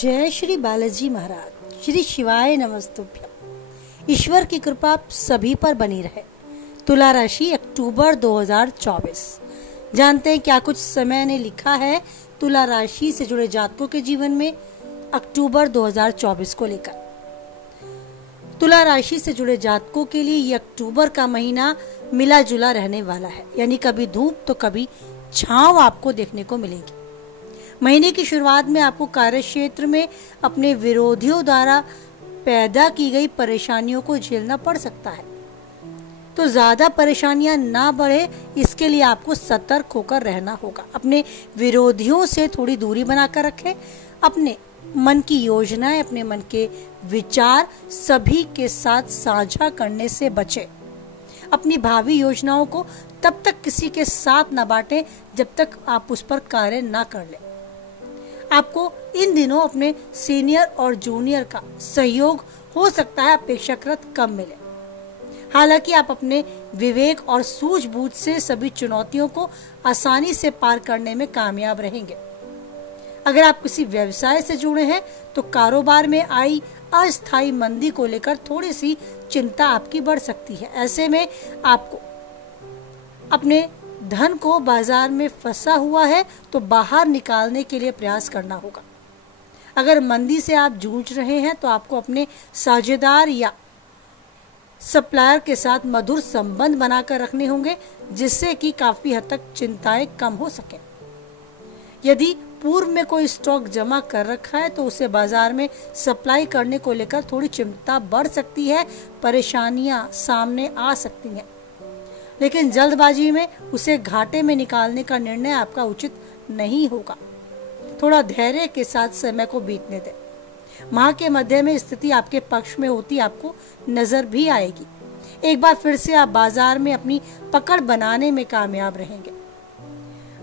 जय श्री बालाजी महाराज, श्री शिवाय नमस्तुभ्यम। ईश्वर की कृपा सभी पर बनी रहे। तुला राशि अक्टूबर 2024। जानते हैं क्या कुछ समय ने लिखा है तुला राशि से जुड़े जातकों के जीवन में अक्टूबर 2024 को लेकर। तुला राशि से जुड़े जातकों के लिए ये अक्टूबर का महीना मिला जुला रहने वाला है, यानी कभी धूप तो कभी छांव आपको देखने को मिलेगी। महीने की शुरुआत में आपको कार्य क्षेत्र में अपने विरोधियों द्वारा पैदा की गई परेशानियों को झेलना पड़ सकता है, तो ज्यादा परेशानियां ना बढ़े इसके लिए आपको सतर्क होकर रहना होगा। अपने विरोधियों से थोड़ी दूरी बनाकर रखें। अपने मन की योजनाएं, अपने मन के विचार सभी के साथ साझा करने से बचें। अपनी भावी योजनाओं को तब तक किसी के साथ न बांटें जब तक आप उस पर कार्य ना कर लें। आपको इन दिनों अपने सीनियर और जूनियर का सहयोग हो सकता है अपेक्षाकृत कम मिले। हालांकि आप अपने विवेक और सूझबूझ से सभी चुनौतियों को आसानी से पार करने में कामयाब रहेंगे। अगर आप किसी व्यवसाय से जुड़े हैं तो कारोबार में आई अस्थायी मंदी को लेकर थोड़ी सी चिंता आपकी बढ़ सकती है। ऐसे में आपको अपने धन को बाजार में फंसा हुआ है तो बाहर निकालने के लिए प्रयास करना होगा। अगर मंदी से आप जूझ रहे हैं तो आपको अपने साझेदार या सप्लायर के साथ मधुर संबंध बनाकर रखने होंगे, जिससे कि काफी हद तक चिंताएं कम हो सके। यदि पूर्व में कोई स्टॉक जमा कर रखा है तो उसे बाजार में सप्लाई करने को लेकर थोड़ी चिंता बढ़ सकती है, परेशानियां सामने आ सकती हैं, लेकिन जल्दबाजी में उसे घाटे में निकालने का निर्णय आपका उचित नहीं होगा। थोड़ा धैर्य के साथ समय को बीतने दें। माह के मध्य में स्थिति आपके पक्ष में होती आपको नजर भी आएगी। एक बार फिर से आप बाजार में अपनी पकड़ बनाने में कामयाब रहेंगे।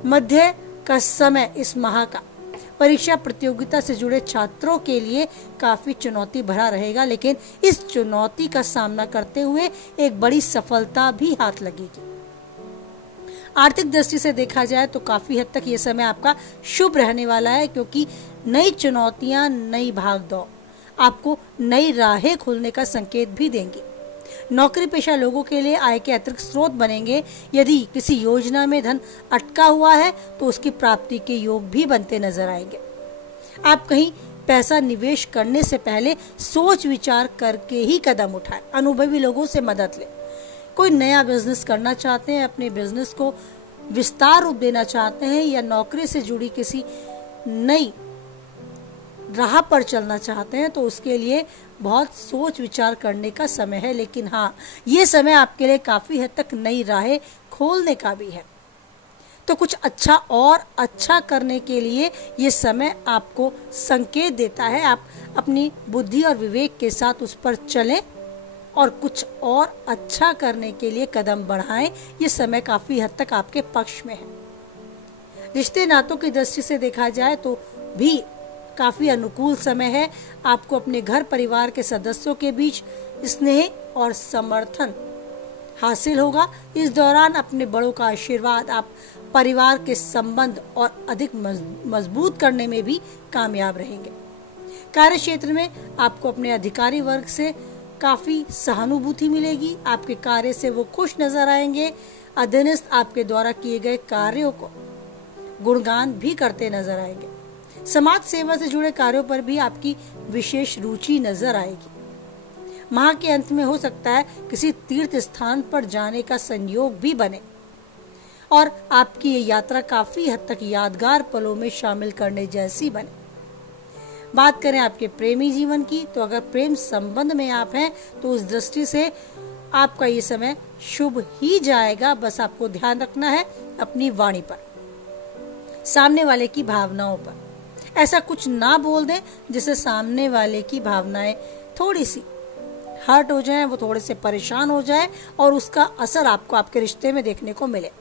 मध्य का समय इस माह का परीक्षा प्रतियोगिता से जुड़े छात्रों के लिए काफी चुनौती भरा रहेगा, लेकिन इस चुनौती का सामना करते हुए एक बड़ी सफलता भी हाथ लगेगी। आर्थिक दृष्टि से देखा जाए तो काफी हद तक ये समय आपका शुभ रहने वाला है, क्योंकि नई चुनौतियां, नई भागदौड़ आपको नई राहें खुलने का संकेत भी देंगी। नौकरी पेशा लोगों के लिए आय के अतिरिक्त स्रोत बनेंगे। यदि किसी योजना में धन अटका हुआ है तो उसकी प्राप्ति के योग भी बनते नजर आएंगे। आप कहीं पैसा निवेश करने से पहले सोच विचार करके ही कदम उठाएं। अनुभवी लोगों से मदद लें। कोई नया बिजनेस करना चाहते हैं, अपने बिजनेस को विस्तार रूप देना चाहते हैं, या नौकरी से जुड़ी किसी नई राह पर चलना चाहते हैं तो उसके लिए बहुत सोच विचार करने का समय है। लेकिन हाँ, ये समय आपके लिए काफी हद तक नई राहें खोलने का भी है। तो कुछ अच्छा करने के लिए ये समय आपको संकेत देता है। आप अपनी बुद्धि और विवेक के साथ उस पर चलें और कुछ और अच्छा करने के लिए कदम बढ़ाएं। ये समय काफी हद तक आपके पक्ष में है। रिश्ते नातों की दृष्टि से देखा जाए तो भी काफी अनुकूल समय है। आपको अपने घर परिवार के सदस्यों के बीच स्नेह और समर्थन हासिल होगा। इस दौरान अपने बड़ों का आशीर्वाद आप परिवार के संबंध और अधिक मजबूत करने में भी कामयाब रहेंगे। कार्य क्षेत्र में आपको अपने अधिकारी वर्ग से काफी सहानुभूति मिलेगी। आपके कार्य से वो खुश नजर आएंगे। अधीनस्थ आपके द्वारा किए गए कार्यों को गुणगान भी करते नजर आएंगे। समाज सेवा से जुड़े कार्यों पर भी आपकी विशेष रुचि नजर आएगी। माह के अंत में हो सकता है किसी तीर्थ स्थान पर जाने का संयोग भी बने और आपकी ये यात्रा काफी हद तक यादगार पलों में शामिल करने जैसी बने। बात करें आपके प्रेमी जीवन की, तो अगर प्रेम संबंध में आप हैं तो उस दृष्टि से आपका ये समय शुभ ही जाएगा। बस आपको ध्यान रखना है अपनी वाणी पर, सामने वाले की भावनाओं पर। ऐसा कुछ ना बोल दें जिससे सामने वाले की भावनाएं थोड़ी सी हर्ट हो जाएं, वो थोड़े से परेशान हो जाए और उसका असर आपको आपके रिश्ते में देखने को मिले।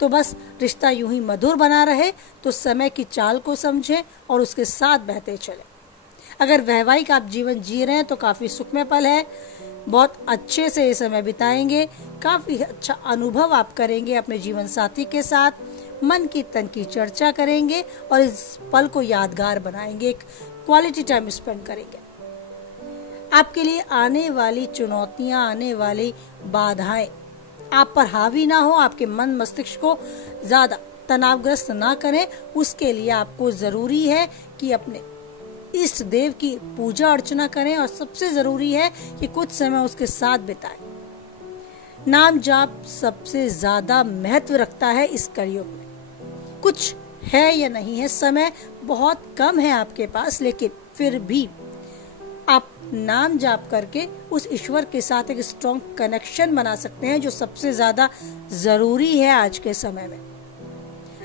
तो बस रिश्ता यूं ही मधुर बना रहे तो समय की चाल को समझें और उसके साथ बहते चले। अगर वैवाहिक आप जीवन जी रहे हैं तो काफी सुखमय पल है। बहुत अच्छे से ये समय बिताएंगे। काफी अच्छा अनुभव आप करेंगे अपने जीवन साथी के साथ। मन की तन की चर्चा करेंगे और इस पल को यादगार बनाएंगे, एक क्वालिटी टाइम स्पेंड करेंगे। आपके लिए आने वाली चुनौतियां, आने वाली बाधाएं आप पर हावी ना हो, आपके मन मस्तिष्क को ज्यादा तनावग्रस्त ना करें। उसके लिए आपको जरूरी है कि अपने इष्ट देव की पूजा अर्चना करें और सबसे जरूरी है कि कुछ समय उसके साथ बिताएं। नाम जाप सबसे ज्यादा महत्व रखता है इस कलयुग में। कुछ है या नहीं है, समय बहुत कम है आपके पास, लेकिन फिर भी आप नाम जाप करके उस ईश्वर के साथ एक स्ट्रॉन्ग कनेक्शन बना सकते हैं, जो सबसे ज्यादा जरूरी है आज के समय में।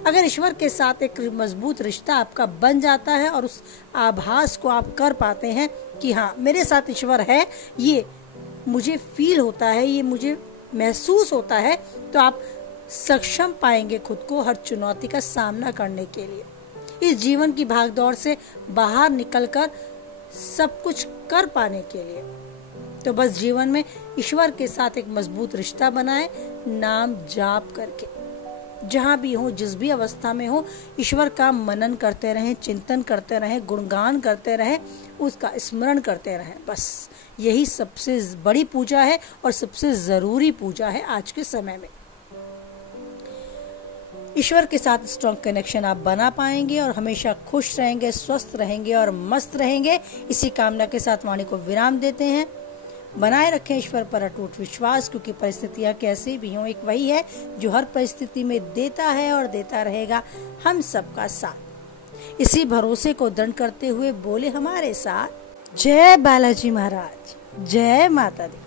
अगर ईश्वर के साथ एक मजबूत रिश्ता आपका बन जाता है और उस आभास को आप कर पाते हैं कि हाँ, मेरे साथ ईश्वर है, ये मुझे फील होता है, ये मुझे महसूस होता है, तो आप सक्षम पाएंगे खुद को हर चुनौती का सामना करने के लिए, इस जीवन की भागदौड़ से बाहर निकलकर सब कुछ कर पाने के लिए। तो बस जीवन में ईश्वर के साथ एक मजबूत रिश्ता बनाएं, नाम जाप करके। जहाँ भी हो, जिस भी अवस्था में हो, ईश्वर का मनन करते रहें, चिंतन करते रहें, गुणगान करते रहें, उसका स्मरण करते रहें। बस यही सबसे बड़ी पूजा है और सबसे जरूरी पूजा है आज के समय में। ईश्वर के साथ स्ट्रॉन्ग कनेक्शन आप बना पाएंगे और हमेशा खुश रहेंगे, स्वस्थ रहेंगे और मस्त रहेंगे। इसी कामना के साथ वाणी को विराम देते हैं। बनाए रखें ईश्वर पर अटूट विश्वास, क्योंकि परिस्थितियां कैसी भी हों, एक वही है जो हर परिस्थिति में देता है और देता रहेगा हम सबका साथ। इसी भरोसे को दृढ़ करते हुए बोले हमारे साथ, जय बालाजी महाराज, जय माता दी।